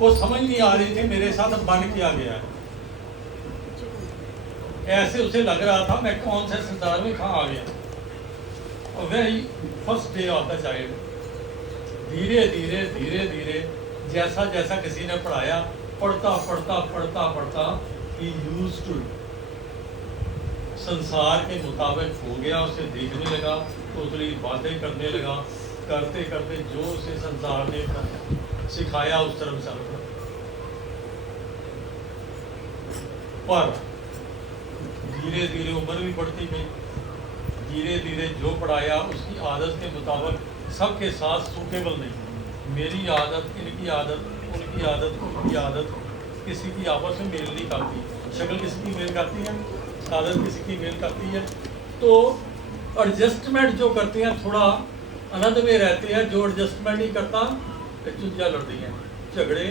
वो समझ नहीं आ रही थी मेरे साथ बन क्या गया है। ऐसे उसे लग रहा था मैं कौन से संसार में कहाँ आ गया। और very first day of the child, धीरे धीरे धीरे धीरे जैसा जैसा किसी ने पढ़ाया, पढ़ता पढ़ता पढ़ता पढ़ता ही यूज्ड टू, संसार के मुताबिक हो गया, उसे देखने लगा, तोतली बातें करने लगा, करते करते जो उसे संसार ने सिखाया उस तरफ चल पड़ा। पर धीरे धीरे उम्र भी बढ़ती गई, धीरे धीरे जो पढ़ाया उसकी आदत के मुताबिक सबके साथ सूटेबल नहीं। मेरी आदत, इनकी आदत, उनकी आदत, उनकी आदत किसी की आपस में मेल नहीं खाती। शक्ल किसी की मेल खाती है, आदत किसी की मेल खाती है, तो एडजस्टमेंट जो करते हैं थोड़ा आनंद में रहते हैं। जो एडजस्टमेंट नहीं करता चुंझा लड़ती हैं, झगड़े,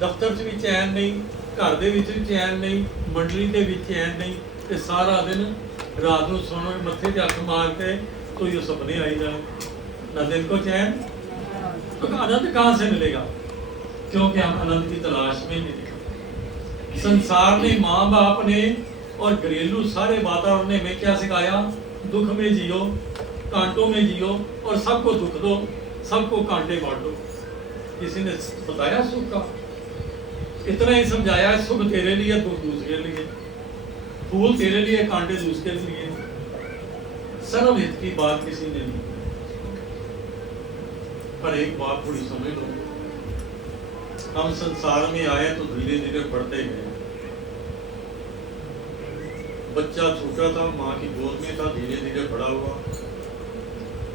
दफ्तर च भी चैन नहीं, घर दे विच भी चैन नहीं, मंडली दे भी चैन नहीं, ते सारा दिन रात को सोने मत्थे ते हथ मार के तो ये सपने आई जाए, ना दिन को चैन। तो आनंद कहाँ से मिलेगा? क्योंकि हम आनंद की तलाश में नहीं थे। संसार ने, माँ बाप ने और घरेलू सारे वातावरण ने हमें क्या सिखाया? दुख में जियो, कांटों में जियो और सबको दुख दो, सबको कांटे बांटो। किसी ने बताया सुख का? इतना ही समझाया है, सुख तेरे लिए, दुख दूसरे लिए, फूल तेरे लिए, कांटे दूसरे लिए। सर्वहित की बात किसी ने नहीं। पर एक बात थोड़ी समझ लो, हम संसार में आए तो धीरे धीरे बढ़ते गए। बच्चा छोटा था, माँ की गोद में था, धीरे धीरे बड़ा हुआ,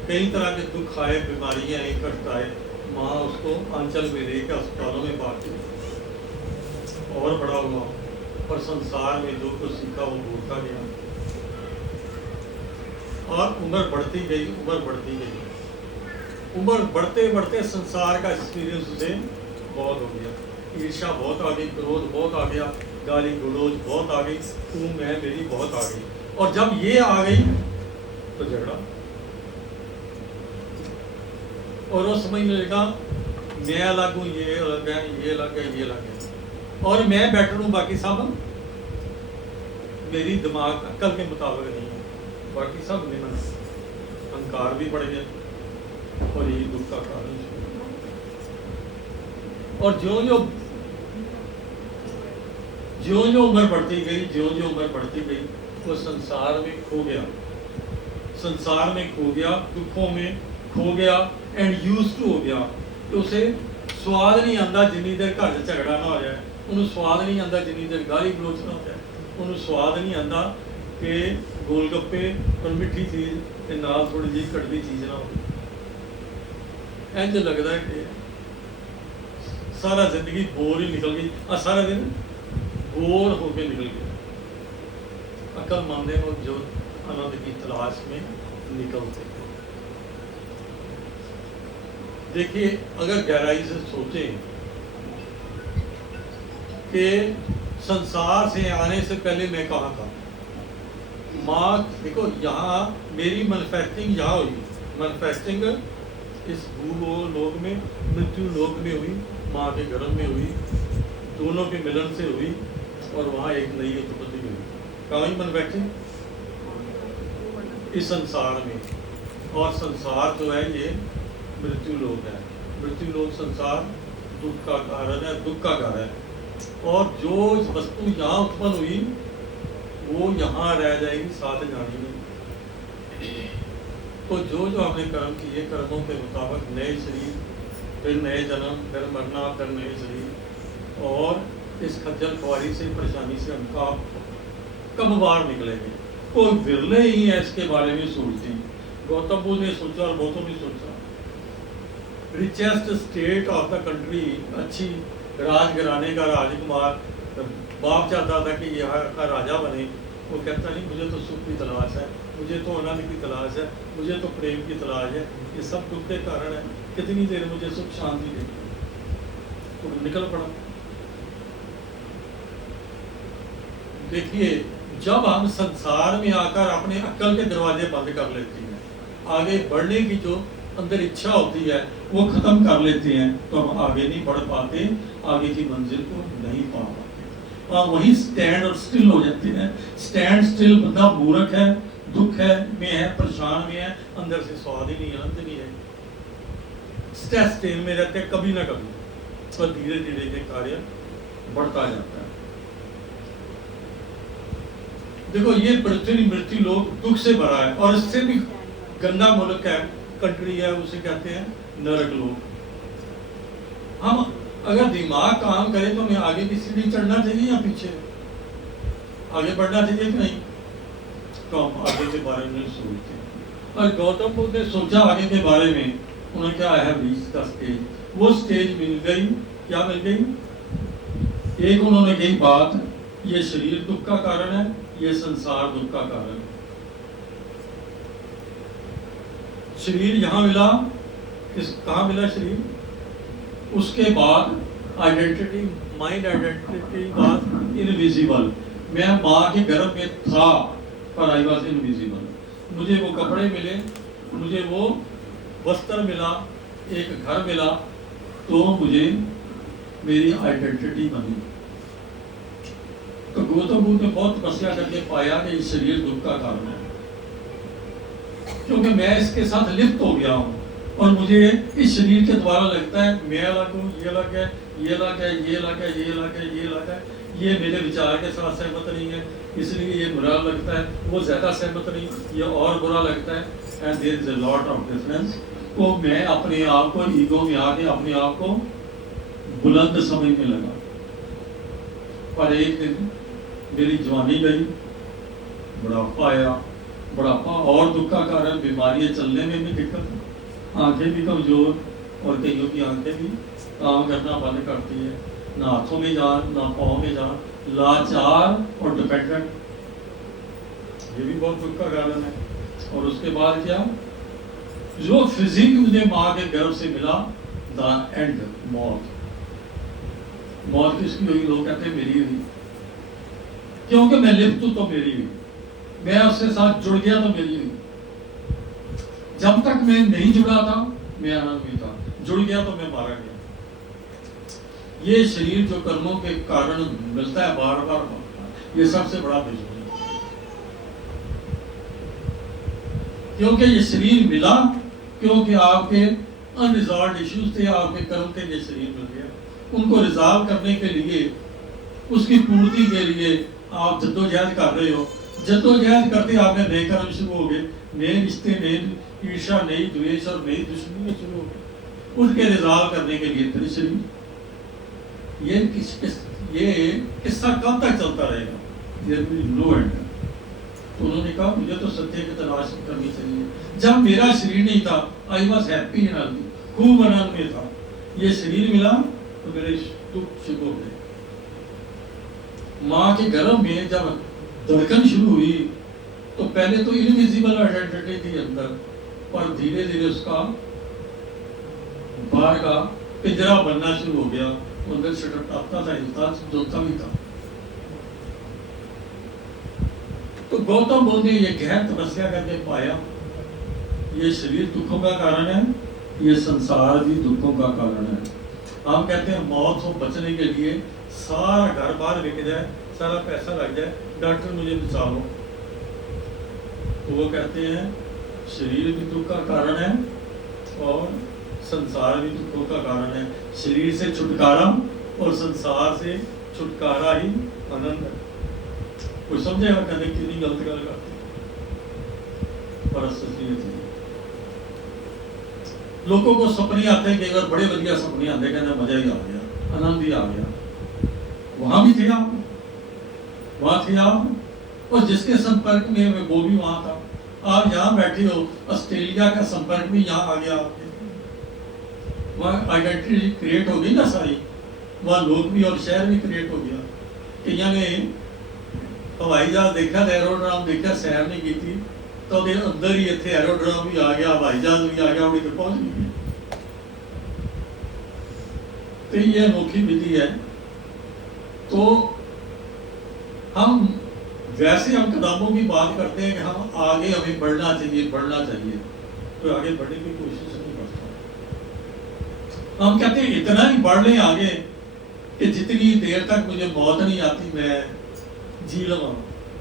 कई तरह के दुख आए, बीमारियां आई, कष्ट आए, माँ उसको आंचल में लेकर अस्पतालों में बांटी, और बड़ा हुआ, और संसार में जो कुछ सीखा वो भूलता गया, और उम्र बढ़ती गई, उम्र बढ़ती गई, उम्र बढ़ते बढ़ते संसार का एक्सपीरियंस उसे बहुत हो गया, ईर्ष्या बहुत आ गई, क्रोध बहुत आ गया, गाली गलौज बहुत आ गई, तू मैं मेरी बहुत आ गई। और जब ये आ गई तो झगड़ा, और वो समझने लगा मैं अलग हूँ, ये अलग है, ये अलग है, ये अलग है, और मैं बेटर हूँ, बाकी सब मेरी दिमाग अक्ल के मुताबिक नहीं है, बाकी सब निमन। अहंकार भी बढ़ गया और यही दुख का कारण। और ज्यों ज्यों उम्र बढ़ती गई, ज्यों ज्यों उम्र बढ़ती गई, वो संसार में खो गया, संसार में खो गया, दुखों में खो गया, एंड यूज्ड टू हो गया। तो उसे स्वाद नहीं आता जिन्नी देर घर झगड़ा ना हो जाए, उन्हें स्वाद नहीं आता जिन्नी देर गाली गलोच ना हो जाए, उन्हें स्वाद नहीं आता कि गोलगप्पे और मिठी चीज़ के नाल थोड़ी जी कड़वी चीज़ ना हो। इंज लगता है कि सारा जिंदगी बोर ही निकल गई, सारा दिन बोर होकर निकल गया। अक्लमंद हो जो आनंद की तलाश में निकलते। देखिए, अगर गहराई से सोचें कि संसार से आने से पहले मैं कहाँ था, माँ, देखो यहाँ मेरी मैन्युफैक्चरिंग यहाँ हुई, मैन्युफैक्चरिंग इस भूलोक में, मृत्यु लोक में हुई, माँ के गर्भ में हुई, दोनों के मिलन से हुई, और वहाँ एक नई उत्पत्ति हुई। कहाँ हुई मैन्युफैक्चरिंग? इस संसार में। और संसार जो है ये मृत्यु लोक है। मृत्यु लोक संसार दुख का कारण है, दुख का कारण है। और जो वस्तु यहाँ उत्पन्न हुई वो यहाँ रह जाएगी, साथ जानी नहीं। तो जो जो हमने कर्म किए, कर्मों के मुताबिक नए शरीर, फिर नए जन्म, फिर मरना, फिर नए शरीर, और इस खज्जल खुआरी से, परेशानी से हम कब बाहर निकलेंगे? कोई विरले ही है इसके बारे में सोचते। गौतम बुद्ध ने सोचा और बहुतों ने सोचा। Richest state of the country, अच्छी राजघराने का राजकुमार, बाप चाहता था कि यहाँ का राजा बने, वो कहता नहीं मुझे तो सुख की तलाश है, मुझे तो आनंद की तलाश है, मुझे तो प्रेम की तलाश है, ये सब दुख के कारण है, कितनी देर मुझे सुख शांति दे, तो निकल पड़ा। देखिए, जब हम संसार में आकर अपने अक्ल के दरवाजे बंद कर लेते हैं, आगे बढ़ने की जो अंदर इच्छा होती है वो ख़त्म कर लेते हैं तो हम आगे नहीं बढ़ पाते, आगे की मंजिल को नहीं पा पाते, और वहीं स्टैंड और स्टिल हो जाते हैं। स्टैंड स्टिल बंदा मूर्ख है, दुख है में है, परेशान में है, अंदर से स्वाद ही नहीं, आनंद नहीं है, स्ट्रेस स्टेन में रहते हैं कभी ना कभी, तो धीरे धीरे ये कार्य बढ़ता जाता है। देखो ये पृथ्वी मृत्यु लोक दुख से भरा है, और इससे भी गंदा मुल्क है, कंट्री है, उसे कहते हैं नरक लोक। हम अगर दिमाग काम करे तो हमें आगे की सीढ़ी चढ़ना चाहिए या पीछे आगे बढ़ना चाहिए कि नहीं, तो हम आगे के बारे में सोचते हैं। और गौतम बुद्ध ने सोचा आगे के बारे में, उन्होंने क्या है बीच का स्टेज, वो स्टेज मिल गई, क्या मिल गई? एक उन्होंने कही बात, ये शरीर दुख का कारण है, ये संसार दुख का कारण है। शरीर यहाँ मिला, कहाँ मिला शरीर? उसके बाद identity, mind identity was invisible. मैं माँ के गर्भ में था पर आई वाज इनविजिबल। मुझे वो कपड़े मिले, मुझे वो वस्त्र मिला, एक घर मिला, तो मुझे मेरी आइडेंटिटी बनी। तो गौतम बुद्ध ने बहुत तपस्या करके पाया कि इस शरीर दुख का कारण है, क्योंकि मैं इसके साथ लिप्त हो गया हूँ, और मुझे इस शरीर के द्वारा लगता है मैं अलग हूँ, ये अलग है, ये अलग है, ये अलग है, ये अलग है, ये अलग है, ये मेरे विचार के साथ सहमत नहीं है, इसलिए ये बुरा लगता है, वो ज़्यादा सहमत नहीं, ये और बुरा लगता है, and there is a lot of difference. तो मैं अपने आप को ईगो में आके अपने आप को बुलंद समझने लगा। पर एक दिन मेरी जवानी गई, बुढ़ापा आया, बुढ़ापा और दुख का कारण, बीमारियां, चलने में भी दिक्कत, आंखें भी कमजोर, और कईयों की आंखें भी काम करना बंद करती है, ना हाथों में जान, ना पाँव में जान, लाचार और डिपेंडेंट, ये भी बहुत दुख का कारण है। और उसके बाद क्या, जो फिजिक मुझे माँ के गर्भ से मिला, द एंड, मौत। मौत किसकी हुई? लोग कहते हैं मेरी हुई, क्योंकि मैं लिप्त हूं तो मेरी हुई, मैं उसके साथ जुड़ गया तो मेरी हुई। जब तक मैं नहीं जुड़ा था मैं आनंद में था, जुड़ गया तो मैं मारा गया। ये शरीर जो कर्मों के कारण मिलता है बार बार, ये सबसे बड़ा दुश्मन है। क्योंकि ये शरीर मिला क्योंकि आपके अनरिजॉल्व इश्यूज थे, आपके कर्म थे, ये शरीर मिल गया। उनको रिजॉल्व करने के लिए, उसकी पूर्ति के लिए आप जद्दोजहद कर रहे हो। जद्दोजहद करते आपने नए कर्म शुरू हो गए, नए रिश्ते, नई ईर्ष्या, नई द्वेष और नई दुश्मनी शुरू हो गए, उनके रिजॉल्व करने के लिए तेरे शरीर। ये किस्सा कब तक चलता रहेगा? ये नो एंड। तो उन्होंने कहा मुझे तो सत्य की तलाश करनी चाहिए। जब मेरा शरीर नहीं था, I was happy and healthy, खूब आनंद में था। ये शरीर मिला तो मेरे दुख शुरू हो गए। माँ के गर्भ में जब धड़कन शुरू हुई तो पहले तो इनविजिबल आइडेंटिटी थी अंदर, पर धीरे धीरे उसका बाहर का पिंजरा बनना शुरू हो गया। अंदर से टपटा था, हिलता जोता भी था। तो गौतम बुद्ध ने यह गहन तपस्या करके पाया, ये शरीर दुखों का कारण है, ये संसार भी दुखों का कारण है। हम कहते हैं मौत से बचने के लिए सारा घर बार बिक जाए, सारा पैसा लग जाए, डॉक्टर मुझे बचा लो, तो वो कहते हैं शरीर भी दुख का कारण है और संसार भी दुखों का कारण है। शरीर से छुटकारा और संसार से छुटकारा ही आनंद है। कोई समझेगा कहने कितनी गलत गल करती, पर असलियत है। लोगों को सपने आते हैं, कई बार बड़े बढ़िया सपने आते, कहते मजा ही आ गया, आनंद ही आ गया। वहां भी थे आप, वहां थे आप, और जिसके संपर्क में वो भी वहां था। आप यहाँ बैठे हो, ऑस्ट्रेलिया का संपर्क भी यहाँ आ गया आपके, वहाँ आइडेंटिटी क्रिएट हो गई ना सारी, वहाँ लोग भी और शहर भी क्रिएट हो गया। कईया ने हवाई जहाज देखा, एरोड्राम देखा, सैर नहीं की थी, तो अंदर ही इतने एरोड्राम भी आ गया, हवाई जहाज भी आ गया, उड़ी तक पहुंच गई। तो ये अनोखी विधि है। तो हम वैसे हम कदमों की बात करते हैं कि हम आगे हमें बढ़ना चाहिए, बढ़ना चाहिए, तो आगे बढ़ने की कोशिश नहीं करता। हम कहते हैं इतना ही बढ़ लें आगे कि जितनी देर तक मुझे मौत नहीं आती मैं जी लवा।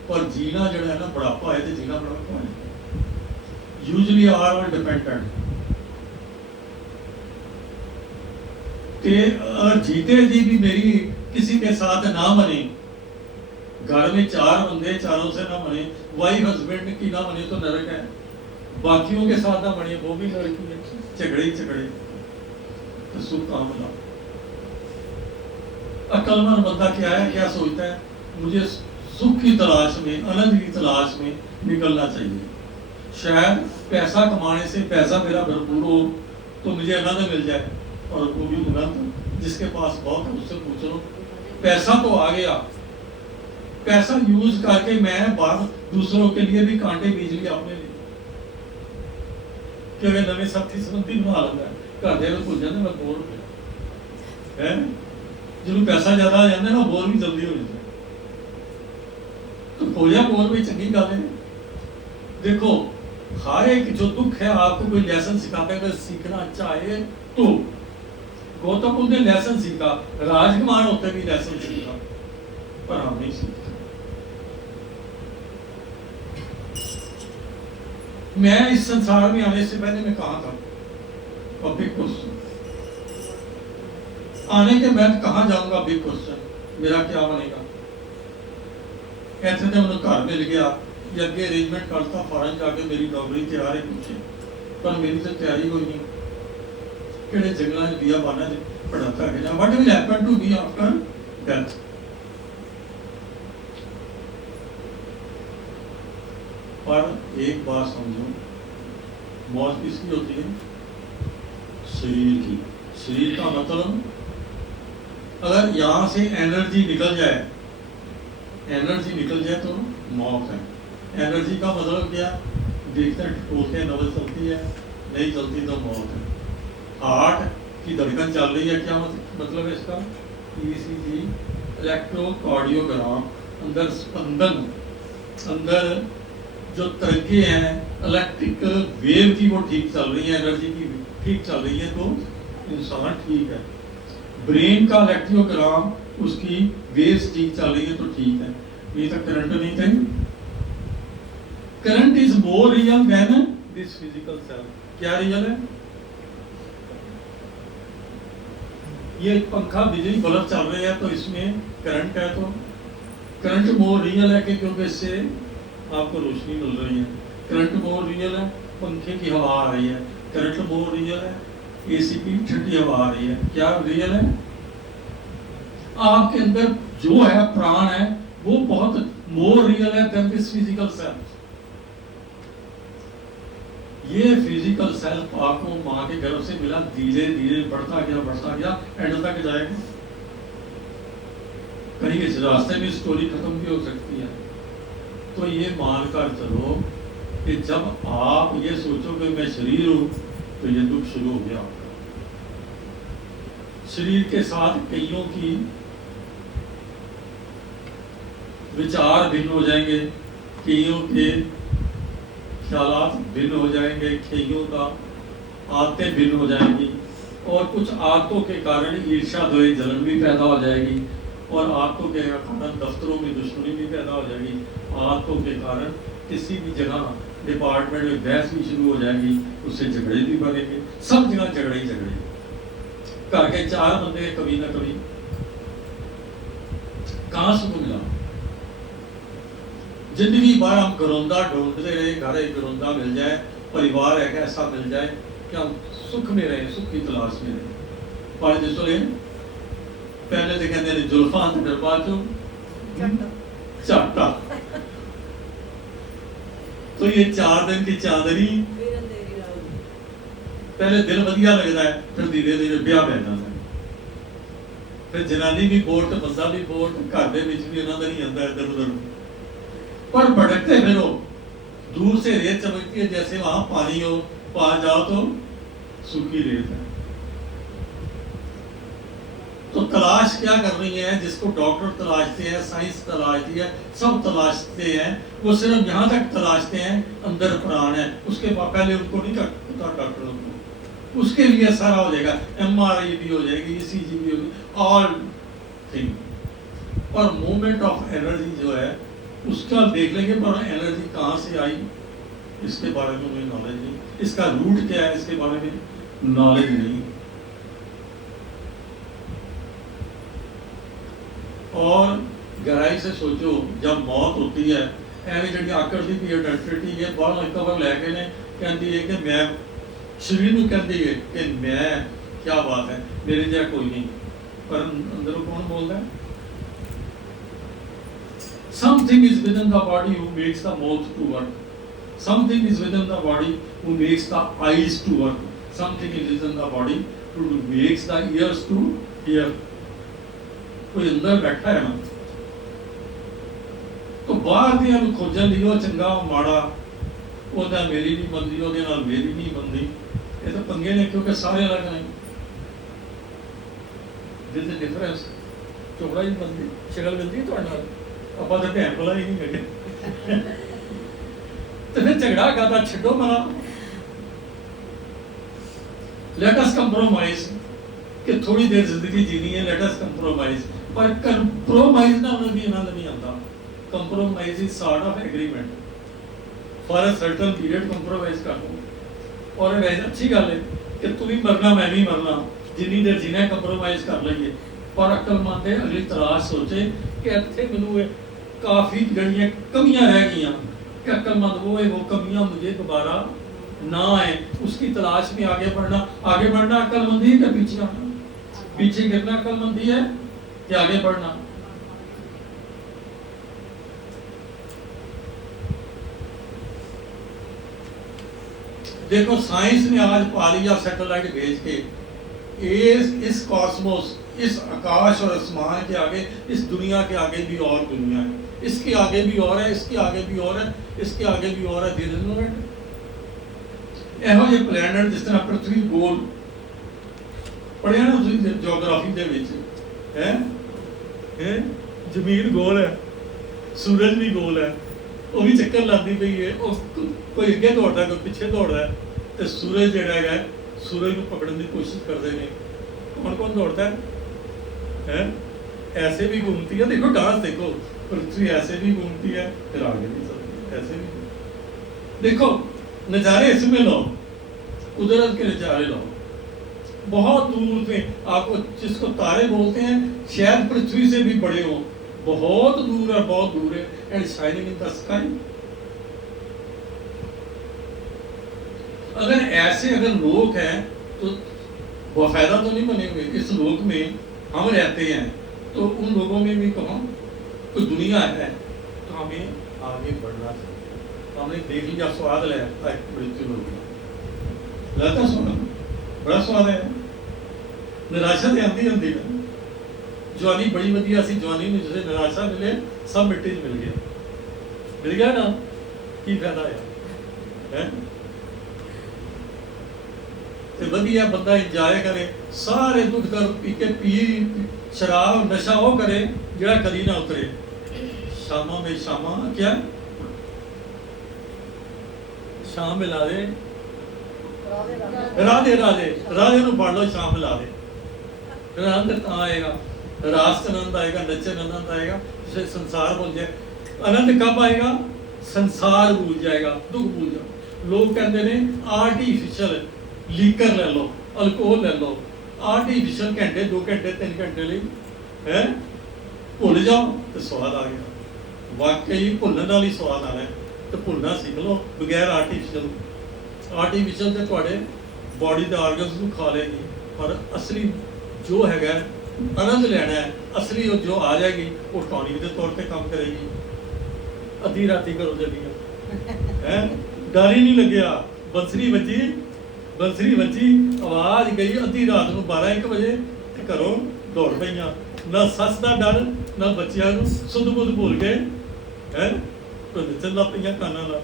पर जीना जो है ना बुढ़ापा है तो जीना बुढ़ापा है। यूजली आर ऑल डिपेंडेंट कि अगर जीते जी भी मेरी किसी के साथ ना बने, घर में 4 बंदे चारों से ना बने, वाइफ हस्बैंड की ना बने तो नरक है। बाकियों के साथ ना बने वो भी नरक है, झगड़े ही झगड़े तो सुख काम ना। अक्लमंद बंदा क्या है, क्या सोचता है, मुझे सुख की तलाश में, आनंद की तलाश में निकलना चाहिए। शायद पैसा कमाने से पैसा मेरा भरपूर हो तो मुझे आनंद मिल जाए, और वो भी आनंद जिसके पास बहुत है उससे पूछ लो। पैसा तो आ गया, पैसा यूज करके मैं बाहर दूसरों के लिए भी कांटे बीज लिए अपने लिए कि अगर नवे साथी संबंधी बना लगा घर दे भूल जाते मैं बोर हो गया है। जो पैसा ज्यादा आ जाता है ना बोर भी जल्दी हो जाता है, तो खोया बोर भी चंगी गल है। देखो हर एक जो दुख है आपको कोई लेसन सिखाता है, अगर सीखना चाहे तो। गौतम बुद्ध ने लेसन सीखा, राजकुमार होते भी लेसन सीखा, पर हम नहीं सीखते। मैं इस संसार में आने से पहले मैं कहां था, बिग क्वेश्चन। आने के बाद कहां जाऊंगा, बिग क्वेश्चन। मेरा क्या बनेगा। ऐसे तो मैं घर मिल गया, अगे अरेंजमेंट करता फॉरन जाके मेरी नौकरी तैयार है पूछे, पर मेरी तो तैयारी हुई नहीं। किहड़े जंगलों में बिया बाना पढ़ाता गया, what will happen to me after death. पर एक बात समझो, मौत किसकी होती है, शरीर की। शरीर का मतलब अगर यहां से एनर्जी निकल जाए, एनर्जी निकल जाए तो मौत है। एनर्जी का मतलब क्या, देखते टूटते हैं नब्ज चलती है, नहीं चलती तो मौत है। हार्ट की धड़कन चल रही है, क्या मतलब है इसका, ईसीजी इलेक्ट्रोकार्डियोग्राम, अंदर स्पंदन, अंदर जो तरंगे हैं इलेक्ट्रिक वेव की वो ठीक चल रही है, एनर्जी की ठीक चल रही है तो इंसान ठीक है। ब्रेन का इलेक्ट्रोग्राम उसकी वेव्स ठीक चल रही है तो ठीक है। ये तक करंट नहीं थे। Current is more real than this physical cell. क्या रियल है, ये पंखा बिजली बल्ब चल रहे हैं तो इसमें करंट है, तो करंट मोर रियल है कि क्योंकि इससे आपको रोशनी मिल रही है। करंट मोर रियल है, पंखे की हवा आ रही है। करंट मोर रियल है, एसी की ठंडी हवा आ रही है। क्या रियल है, आपके अंदर जो है प्राण है वो बहुत मोर रियल है देन दिस फिजिकल सेल। ये फिजिकल सेल आपको मां के गर्भ से मिला, धीरे धीरे बढ़ता गया एंड तक जाएगा। कहीं इस रास्ते में स्टोरी खत्म भी हो सकती है। तो ये मानकर चलो कि जब आप ये सोचो कि मैं शरीर हूं तो ये दुख शुरू हो गया। शरीर के साथ कईयों की विचार भिन्न हो जाएंगे, कईयों के ख्यालात भिन्न हो जाएंगे, कईयों का आदतें भिन्न हो जाएंगी, और कुछ आदतों के कारण ईर्ष्या द्वेष जलन भी पैदा हो जाएगी, और आदतों के कारण दफ्तरों में दुश्मनी भी पैदा हो जाएगी। आदतों के कारण किसी भी जगह डिपार्टमेंट में बहस भी शुरू हो जाएगी, उससे झगड़े भी बनेंगे, सब जगह झगड़े ही झगड़े। घर के 4 बंदे कभी ना कभी कहां सुख मिला। जिंदगी भर हम घरौंदा ढूंढते रहे, घर एक घरौंदा मिल जाए, परिवार एक ऐसा मिल जाए कि हम सुख में रहे, सुख की तलाश में रहे। पर जिसले पहले तो कहते हैं जुल्फा दरबार चो चाटा, तो ये 4 दिन की चादरी, पहले दिल वधिया लगता है, फिर धीरे धीरे ब्याह पै जाता है। फिर जनानी भी बोट, बंदा भी बोट, घर दे विच भी उन्हां दा नहीं आंदा इधर उधर, पर भटकते फिरो। दूर से रेत चमकती है, जैसे वहां पानी हो, पास जाओ तो सूखी रेत है। तो तलाश क्या कर रही है, जिसको डॉक्टर तलाशते हैं, साइंस तलाशती है, सब तलाशते हैं, वो सिर्फ यहाँ तक तलाशते हैं अंदर प्राण है, उसके बाद पहले उनको नहीं पता डॉक्टरों को। उसके लिए सारा हो जाएगा, MRI भी हो जाएगी, ECG भी होगी, ऑल थिंग। और मोमेंट ऑफ एनर्जी जो है उसका देख लेंगे, पर एनर्जी कहाँ से आई इसके बारे में हमें नॉलेज नहीं, इसका रूट क्या है इसके बारे में नॉलेज नहीं। और गहराई से सोचो, जब मौत होती है ਐਵੇਂ ਜਿਹੜੀ ਆਕਰਸ਼ਿਤ ਦੀ ਆਇਡੈਂਟੀਟੀ ਹੈ ਬਾਹਰ ਇੱਕ ਵਾਰ ਲੈ ਕੇ ਨੇ ਕਹਿੰਦੀ ਹੈ ਕਿ ਮੈਂ ਸਰੀਰ ਨੂੰ ਕਹਿੰਦੀ ਹੈ ਕਿ ਮੈਂ ਕੀ ਬਾਤ ਹੈ ਮੇਰੇ ਜਿਹਾ ਕੋਈ ਨਹੀਂ, ਪਰ ਅੰਦਰੋਂ ਕੌਣ ਬੋਲਦਾ ਹੈ? Something is within the body who makes the mouth to work. Something is within the body who makes the eyes to work. Something is within the body who makes the ears to hear. कोई अंदर बैठा है ना, तो बाहर दियां नूं खोजण लई ਉਹ ਚੰਗਾ ਮਾੜਾ ਉਹਦਾ ਮੇਰੀ ਨਹੀਂ ਬਣਦੀ, ਉਹਦੇ ਨਾਲ ਮੇਰੀ ਨਹੀਂ ਬਣਦੀ, ਇਹ ਤਾਂ ਪੰਗੇ ਨੇ ਕਿਉਂਕਿ ਸਾਰੇ ਅਲੱਗ ਨੇ। This is difference. ਚੋੜਾ ਹੀ ਬਣਦੀ ਸ਼ਕਲ ਮਿਲਦੀ ਤੁਹਾਡੇ ਨਾਲ, ਆਪਾਂ ਤਾਂ ਭੈਣ ਭਲਾ ਹੀ ਨਹੀਂ ਹੈਗੇ। ਤੇ ਫਿਰ ਝਗੜਾ ਕਰਦਾ ਛੱਡੋ ਮਨਾ, ਲੈਟ ਅਸ ਕੰਪਰੋਮਾਈਜ਼ ਕਿ ਥੋੜੀ ਦੇਰ ਜ਼ਿੰਦਗੀ ਜੀਣੀ ਹੈ, ਲੈਟ ਅਸ ਕੰਪਰੋਮਾਈਜ਼। ਪਰ ਕੰਪਰੋਮਾਈਜ਼ ਨਾਲ ਉਹਨਾਂ ਦੀ ਆਨੰਦ ਨਹੀਂ ਆਉਂਦਾ। Compromise is sort of agreement for a certain period, compromise कर दो। और वैसे अच्छी गल है कि तू भी मरना मैं भी मरना, जिन्नी देर जीना compromise कर लइए। पर अक्लमंद है अगली तलाश सोचे कि इत्थे मैनूं काफ़ी जड़ियां कमियां रह गईयां, कि अक्लमंद वो है वो कमियां मुझे दोबारा ना आए, उसकी तलाश में आगे बढ़ना। आगे बढ़ना अक्लमंदी है कि पीछे आना? पीछे गिरना अक्लमंदी है कि आगे बढ़ना? देखो साइंस ने आज पा लिया सैटेलाइट भेज के इस कॉस्मोस, इस आकाश और आसमान के आगे, इस दुनिया के आगे भी और दुनिया है, इसके आगे भी और है, इसके आगे भी और है, इसके आगे भी और है। There is no end. ਇਹੋ ਜਿਹੇ ਪਲੈਨਟ ਜਿਸ ਤਰ੍ਹਾਂ ਪ੍ਰithvi ਗੋਲ ਪੜਿਆ ਨਾ ਤੁਸੀਂ ਜਿਓਗ੍ਰਾਫੀ ਦੇ ਵਿੱਚ ਹੈ, ਜ਼ਮੀਨ ਗੋਲ ਹੈ, ਸੂਰਜ ਵੀ ਗੋਲ ਹੈ, ਉਹ ਵੀ ਚੱਕਰ ਲਾਉਂਦੀ ਪਈ ਹੈ, ਉਹ ਕੋਈ ਅੱਗੇ ਦੌੜਦਾ ਕੋਈ ਪਿੱਛੇ ਦੌੜਦਾ, ਤੇ ਸੂਰਜ ਜਿਹੜਾ ਹੈਗਾ सूरज को पकड़ने की कोशिश करते हैं। कौन कौन दौड़ता है? ऐसे भी घूमती है, देखो डांस देखो, पृथ्वी ऐसे भी घूमती है फिर आगे भी चलती है, ऐसे भी। देखो नज़ारे इसमें लो, कुदरत के नज़ारे लो, बहुत दूर से आपको जिसको तारे बोलते हैं शायद पृथ्वी से भी बड़े हो, बहुत दूर है, बहुत दूर है, and shining in the sky. अगर ऐसे अगर लोग हैं तो बाकायदा तो नहीं बने हुए, इस लोक में हम रहते हैं, तो उन लोगों में भी कहो कोई दुनिया है तो हमें आगे बढ़ना चाहिए। तो हमने देख लिया स्वाद लिया मृत्यु लोग लगता सोना बड़ा स्वाद है, निराशा तो आती आती है। जवानी बड़ी वधिया सी, जवानी में जिसे निराशा मिले सब मिट्टी मिल गया ना, की फायदा है? ਤੇ ਵਧੀਆ ਬੰਦਾ ਇੰਜੋਏ ਕਰੇ, ਸਾਰੇ ਦੁੱਖ ਦਰਦ ਪੀ ਕੇ ਪੀ ਸ਼ਰਾਬ ਨਸ਼ਾ ਉਹ ਕਰੇ ਜਿਹੜਾ ਕਦੀ ਨਾ ਉਤਰੇ। ਸ਼ਾਮਾਂ ਵਿੱਚ ਸ਼ਾਮਾਂ ਕਿਆ ਸ਼ਾਮ ਮਿਲਾ ਦੇ, ਰਾਧੇ ਰਾਧੇ ਰਾਧੇ ਨੂੰ ਪੜ ਲਓ, ਸ਼ਾਮ ਮਿਲਾ ਦੇ, ਫਿਰ ਆਨੰਦ ਤਾਂ ਆਏਗਾ, ਰਾਸ ਆਨੰਦ आएगा, नचन आनंद आएगा, जिसे संसार भूल जाए। आनंद कब आएगा? संसार भूल जाएगा, दुख भूल जाओ। लोग कहते हैं आर्टिफिशियल लीकर ले लो, अल्कोहल ले लो, आर्टिफिशियल घंटे 2 घंटे 3 घंटे लिए है भुल जाओ तो स्वाद आ गया। वाकई भुलने वाली स्वाद आना है, तो भुलना सीख लो बगैर आर्टिफिशियल। आर्टिफिशियल तो थोड़े बॉडी के ऑर्गन्स को खा लेगी, पर असली जो है आनंद लेना है, असली जो आ जाएगी वो टॉनिक के तौर पर काम करेगी। अद्धी राती करो चलिए है, डर ही नहीं लगे, बंसरी बजी आवाज गई अद्धी रात को 12-1 बजे तो घरों दौड़ पईयां, ना सस का डर ना बच्चियां को सुध बुध भूल गए है, नचन लग पईयां काना नाल।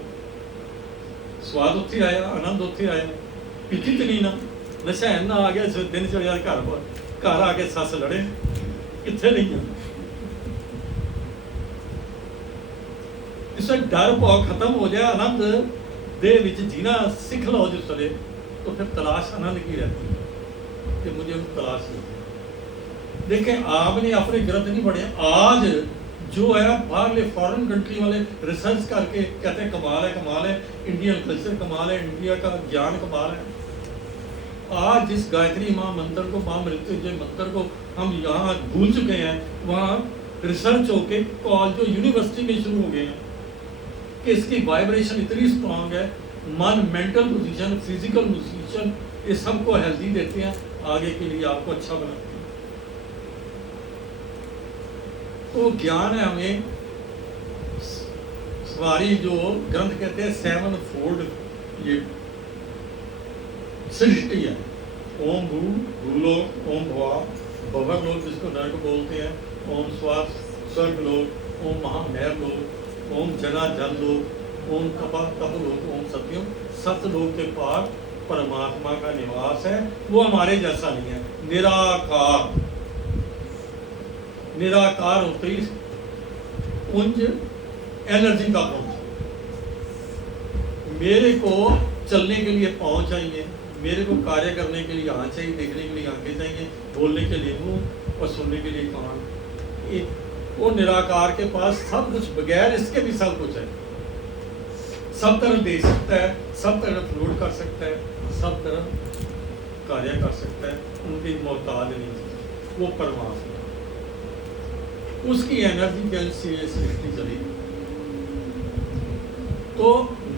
स्वाद उत्थे आया, आनंद उत्थे आया, पीती तो नहीं ना, नशा इन्ना आ गया दिन चढ़िया घर आके सस लड़े कित्थे नहीं। इस डर भाव खत्म हो जाए, आनंद दे विच जीना सीख लो जिस वे तो फिर तलाश आनंद की रहती है कि मुझे तलाश नहीं। देखें, आपने अपने ग्रंथ नहीं पढ़े, आज जो है बाहरले फॉरेन कंट्री वाले रिसर्च करके कहते हैं कमाल है, इंडियन कल्चर कमाल है, इंडिया का ज्ञान कमाल है। आज जिस गायत्री महामंत्र को, महामृत्युंजय मंत्र को हम यहाँ भूल चुके हैं, वहाँ रिसर्च होके कॉलेज यूनिवर्सिटी में शुरू हो गए हैं कि इसकी वाइब्रेशन इतनी स्ट्रांग है, मन, मेंटल पोजीशन, फिजिकल पोजीशन, ये सबको हेल्दी देते हैं, आगे के लिए आपको अच्छा बनाते हैं। तो ज्ञान है हमें सारी जो ग्रंथ कहते हैं 7 फोल्ड ये सृष्टि है। ओम भू भूलोक, ओम भवा भवर लोक जिसको नरक बोलते हैं, ओम स्वा स्वर्ग लोक, ओम महानैर लोक, ओम जना जल लोक, ओम तपा तप लोक, ओम सत्यम सतलोक के पार परमात्मा का निवास है। वो हमारे जैसा नहीं है, निराकार। निराकार होते ही पुंज एनर्जी का पुंज। मेरे को चलने के लिए पाँव चाहिए, मेरे को कार्य करने के लिए हाथ चाहिए, देखने के लिए आंखें चाहिए, बोलने के लिए मुंह और सुनने के लिए कान। वो निराकार के पास सब कुछ, बगैर इसके भी सब कुछ है। सब तरह दे सकता है, सब तरह फ्लोट कर सकता है, सब तरह कार्य कर सकता है, उनकी मोहताज नहीं। वो परमात्मा, उसकी एनर्जी से सृष्टि चली। तो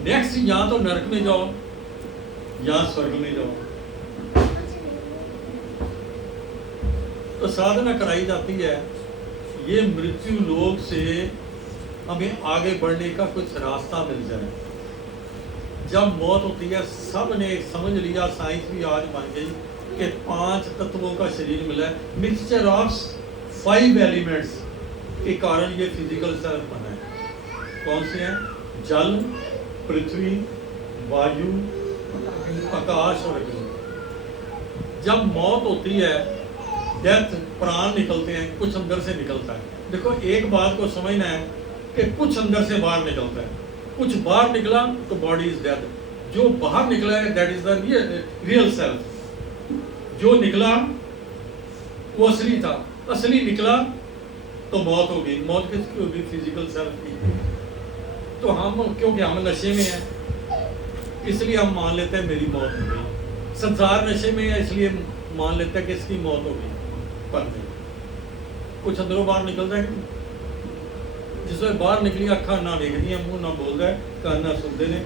नेक्स्ट या तो नरक में जाओ या स्वर्ग में जाओ। तो साधना कराई जाती है, ये मृत्यु लोक से हमें आगे बढ़ने का कुछ रास्ता मिल जाए। जब मौत होती है, सब ने समझ लिया, साइंस भी आज मान गई कि 5 तत्वों का शरीर मिला है, मिक्सचर ऑफ 5 एलिमेंट्स के कारण ये फिजिकल सेल्फ बना है। कौन से हैं? जल, पृथ्वी, वायु, आकाश और अग्नि। जब मौत होती है, डेथ, प्राण निकलते हैं, कुछ अंदर से निकलता है। देखो, एक बात को समझना है कि कुछ अंदर से बाहर निकलता है, कुछ बाहर निकला तो बॉडी इज डेड। जो बाहर निकला है that is the real self. जो निकला वो असली था, असली निकला तो मौत हो गई। मौत किसकी होगी? फिजिकल सेल्फ की। तो हम, क्योंकि हम नशे में हैं, इसलिए हम मान लेते हैं मेरी मौत हो गई। संसार नशे में है, इसलिए मान लेते हैं कि इसकी मौत हो गई, पर नहीं। कुछ अंदरों बाहर निकलता है। जिसमें बाहर निकली अखा ना देखती है, मुंह ना बोल रहा है, कान ना सुनते ने,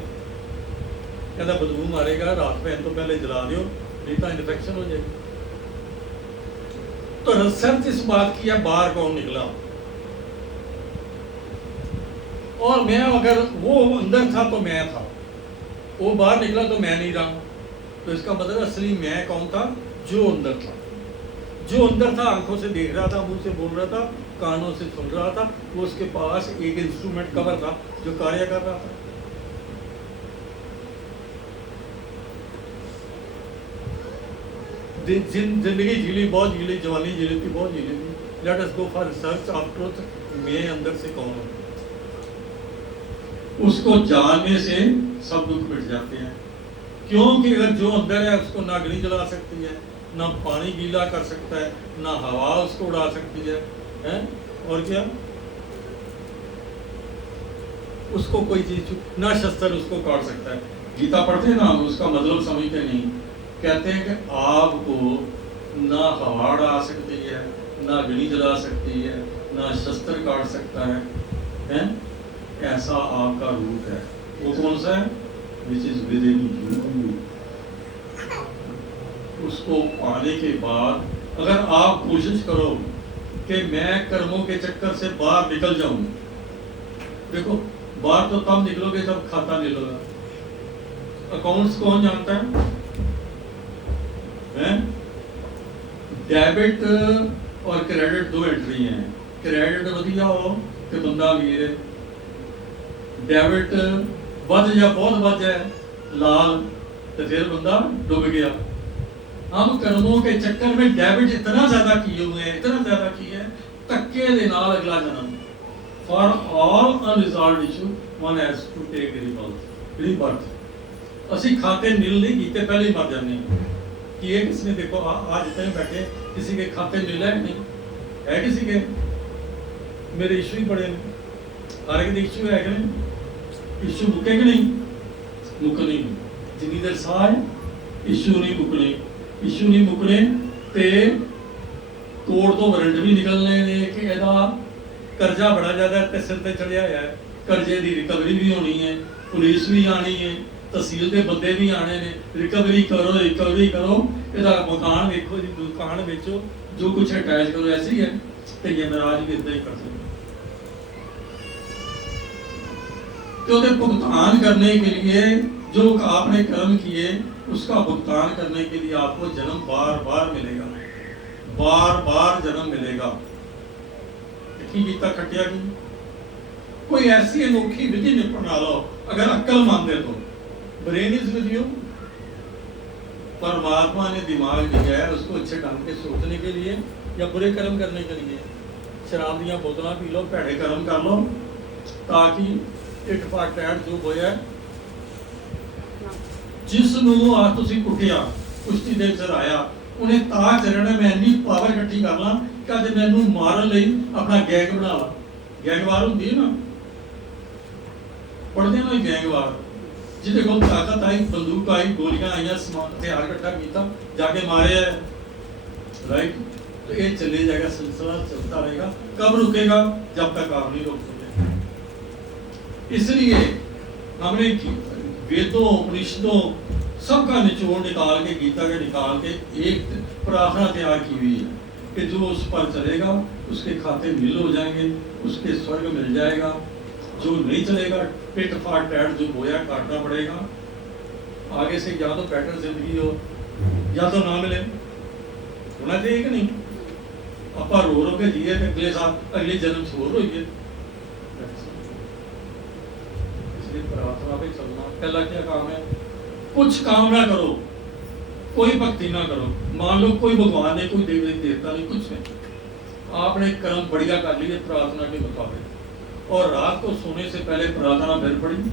कहता बदबू मारेगा, रात पहन तो पहले जला दो, नहीं तो इन्फेक्शन हो जाएगी। तो रिसर्च इस बात की है, बाहर कौन निकला। और मैं, अगर वो अंदर था तो मैं था, वो बाहर निकला तो मैं नहीं रहा। तो इसका मतलब असली मैं कौन था? जो अंदर था। जो अंदर था, आंखों से देख रहा था, मुंह से बोल रहा था, कानों से सुन रहा था, वो उसके पास एक इंस्ट्रूमेंट कवर था जो कार्य कर रहा था। जिंदगी झीली, बहुत झीली, जवानी झीली थी, बहुत झीली थी। Let us go for research of truth. मैं अंदर से कौन हूं? उसको जानने से सब दुख मिट जाते हैं। क्योंकि अगर जो अंदर है उसको ना अग्नि जला सकती है, ना पानी गीला कर सकता है, ना हवा उसको उड़ा सकती है, हैं? और क्या, उसको कोई चीज, ना शस्त्र उसको काट सकता है। गीता पढ़ते हैं ना, उसका मतलब समझते नहीं। कहते हैं कि आपको ना हवा उड़ा सकती है, ना अग्नि जला सकती है, ना शस्त्र काट सकता है, हैं? ऐसा आपका रूप है। वो कौन सा है? Which is with in you. उसको पाने के बाद अगर आप कोशिश करो कि मैं कर्मों के चक्कर से बाहर निकल जाऊं, देखो बाहर तो तब निकलोगे जब खाता निकलोगा। अकाउंट्स कौन जानता है? डेबिट और क्रेडिट 2 एंट्री हैं। क्रेडिट वधिया हो तो बंदा अमीर है, डेबिट वध या बहुत वध है लाल तो फिर बंदा डूब गया। हम कर्मों के चक्कर में डेबिट इतना ज्यादा किए हुए हैं, इतना ज्यादा किए हैं, धक्के दे नाल अगला जन्म। For all unresolved issue one has to take rebirth. ਅਸੀਂ खाते नील नहीं कीते पहले ही मर जाने कि ये किसने देखो आज जितने बैठे किसी के खाते नील है नहीं है किसी के मेरे इशू ही बड़े हर एक इशू है कि नहीं इशू मुके कि नहीं मुकने जिन्नी देर साह है इशू नहीं मुकने इशू नहीं मुकने ते कोर्ट तो वारंट भी निकलने ने कि ਇਹਦਾ कर्जा बड़ा ज़्यादा है सिर ते चढ़िया है कर्जे की रिकवरी भी होनी है पुलिस भी आनी है तहसील के बंदे भी आने ने रिकवरी करो ਇਹਦਾ मकान देखो जी दुकान बेचो जो कुछ अटैच करो ऐसे ही है तो ये नाराज भी इतना ही कर सकते तो भुगतान करने के लिए जो आपने कर्म किए उसका भुगतान करने के लिए आपको जन्म बार बार मिलेगा बार बार जन्म मिलेगा खटिया की कोई ऐसी अनोखी विधि निपटा लो अगर अक्ल मानते तो ब्रेन इज विद यू परमात्मा ने दिमाग दिया है उसको अच्छे ढंग से सोचने के लिए या बुरे कर्म करने के लिए शराब दियां बोतल पी लो भैड़े कर्म कर लो ताकि इट पाट टैट जो होया जिसनों आ तुसी कुटिया कुश्ती दे विच आया उन्हें ताज रहना मैं इन्नी पावर इकट्ठी कर ला कि अज मैनू मारन लई अपना गैंग बना ला गैंगवार होंदी है ना पढ़ते ना गैंगवार जिहदे कोल ताकत आई बंदूक आई गोलियां आईयां समान हथियार इकट्ठा किया जाके मारे राइट तो ये चले जाएगा सिलसिला चलता रहेगा कब रुकेगा जब तक आप नहीं रोक सकते इसलिए हमने वेदों उपनिषदों सबका निचोड़ निकाल के गीता के निकाल के एक प्रार्थना तैयार की हुई है कि जो उस पर चलेगा उसके खाते मिल हो जाएंगे उसके स्वर्ग मिल जाएगा जो नहीं चलेगा पिट फाट टैट जो बोया काटना पड़ेगा आगे से या तो बेटर जिंदगी हो या तो ना मिले होना चाहिए कि नहीं आप रो रो के जिए अगले साल अगले जन्म छोड़ होइए इसलिए प्रार्थना पे चलना पहला क्या काम है कुछ काम ना करो कोई भक्ति ना करो मान लो कोई भगवान नहीं कोई देवी देवता नहीं कुछ नहीं आपने कर्म बढ़िया कर लिए प्रार्थना के मुताबिक और रात को सोने से पहले प्रार्थना फिर पड़ी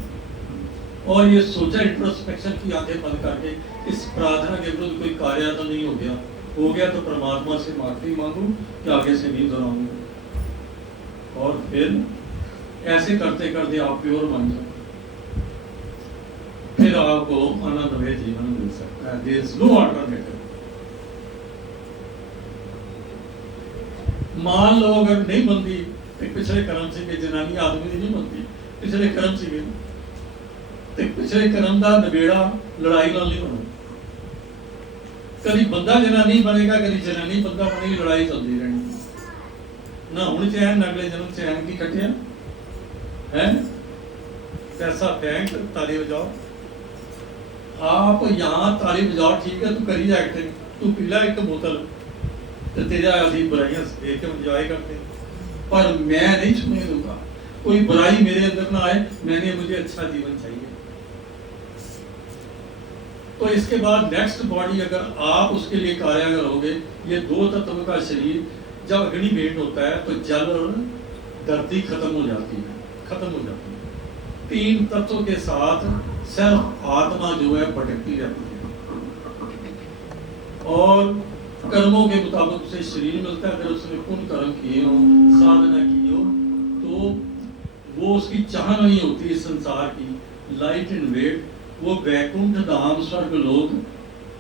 और ये सोचा इंट्रोस्पेक्शन की आंखें बंद करके इस प्रार्थना के विरुद्ध कोई कार्य तो नहीं हो गया तो परमात्मा से माफी मांगू कि आगे से नहीं दोहराऊंगा और फिर ऐसे करते करते आप प्योर बन जाओ फिर आपको आनंदमय जीवन मिल सकता है देयर इज नो अल्टरनेटिव मान लो अगर नहीं बनती तो पिछले कर्म से कि जनानी आदमी नहीं बनती पिछले कर्म से तो पिछले कर्म का नबेड़ा लड़ाई नाल नहीं बनना कभी बंदा जनानी बनेगा कभी जनानी बंदा बनेगी लड़ाई चलती रहनी ना हुण चैन ना अगले जन्म चैन की कटिया है पैसा बैंक ताली बजाओ आप यहाँ ताली बजाओ ठीक है तू करी एक्टिंग तू पीला एक बोतल तो तेरा अभी बुराइयां देख के एंजॉय करते पर मैं नहीं छूने दूंगा कोई बुराई मेरे अंदर ना आए मैंने मुझे अच्छा जीवन चाहिए तो इसके बाद नेक्स्ट बॉडी अगर आप उसके लिए कार्य करोगे ये दो तत्व का शरीर जब अग्निमेट होता है तो जल और धरती खत्म हो जाती है तीन तत्वों के साथ सिर्फ आत्मा जो है भटकती रहती है और कर्मों के मुताबिक उसे शरीर मिलता है अगर उसने पुण्य कर्म किए हो साधना की हो तो वो उसकी चाह नहीं होती इस संसार की लाइट एंड वेट वो वैकुंठ धाम स्वर्ग लोक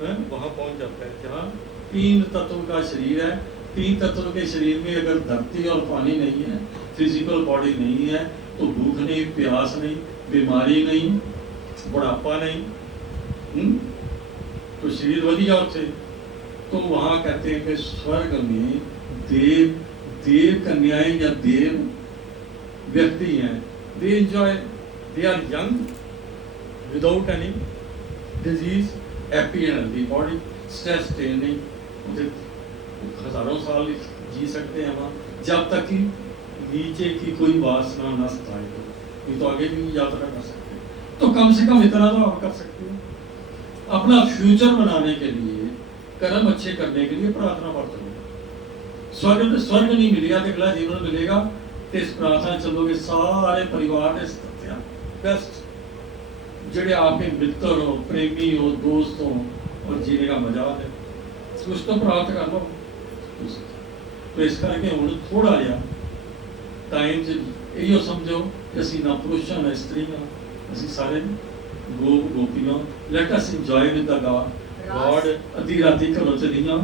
वहां पहुंच जाता है जहाँ तीन तत्वों का शरीर है तीन तत्वों के शरीर में अगर धरती और पानी नहीं है फिजिकल बॉडी नहीं है तो भूख नहीं प्यास नहीं बीमारी नहीं बुढ़ापा नहीं तो शरीर वधिया उसे तो वहां कहते हैं कि स्वर्ग में देव कन्याएं या देव व्यक्ति हैं they enjoy they are young without any disease happy and healthy body stress नहीं हजारों साल जी सकते हैं वहाँ जब तक कि नीचे की कोई वासना नष्ट आए ये तो आगे भी यात्रा कर सकते हैं तो कम से कम इतना तो आप कर सकते हो अपना फ्यूचर बनाने के लिए कर्म अच्छे करने के लिए प्रार्थना करते हो स्वर्ग नहीं मिलेगा तो अगला जीवन मिलेगा तो इस प्रार्थना चलोगे सारे परिवार ने बेस्ट जड़े आपके मित्र हो, प्रेमी हो, दोस्त हो, और जीने का मजा है कुछ तो प्राप्त कर लो। तो इस करके हूँ थोड़ा जहा टाइम यो समझो कि असी ना पुरुष हाँ ना स्त्री हाँ, असी सारे गोप गोपियां। Let us enjoy with the God. अद्धी राती घरों चलियां,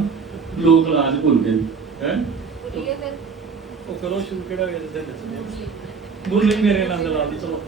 लोक लाज भुल गए हैं। वो करो शुरू केड़ा मुरली मेरे नंद लाल दी चलो।